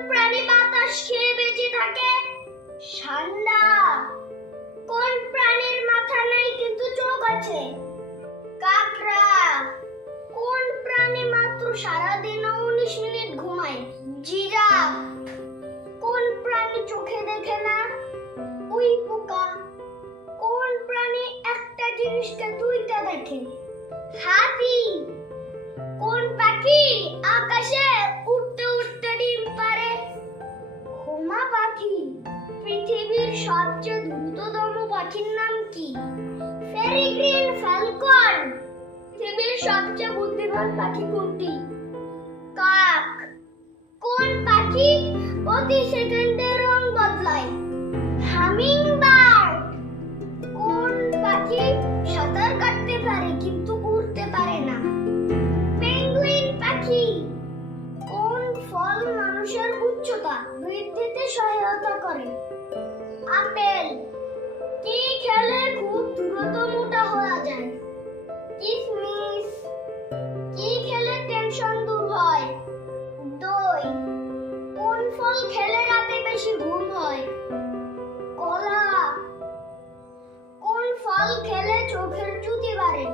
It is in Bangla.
প্রাণী বাতাস খেয়ে বেঁচে থাকে? ঠান্ডা কোন প্রাণীর মাথা নেই কিন্তু চোখ আছে? কাকড়া। কোন প্রাণী মাত্র সারাদিন উনিশ মিনিট ঘুমায়? জিরাফ। কোন প্রাণী চোখে দেখে না? উই পোকা। কোন প্রাণী একটা জিনিসকে দুইটা দেখে? হাতি। পাখি পৃথিবীর সবচেয়ে দ্রুততম পাখির নাম কি? Peregrine falcon. পৃথিবীর সবচেয়ে বুদ্ধিমান পাখি কোনটি? কাক। কোন পাখি প্রতি সেকেন্ডে সহায়তা করে। আপেল, কি খেলে খুব দ্রুত মোটা হওয়া যায়? কিসমিস, কি খেলে টেনশন দূর হয়? দই, কোন ফল খেলে রাতে বেশি ঘুম হয়? কলা, কোন ফল খেলে চোখের জ্যোতি বাড়ে?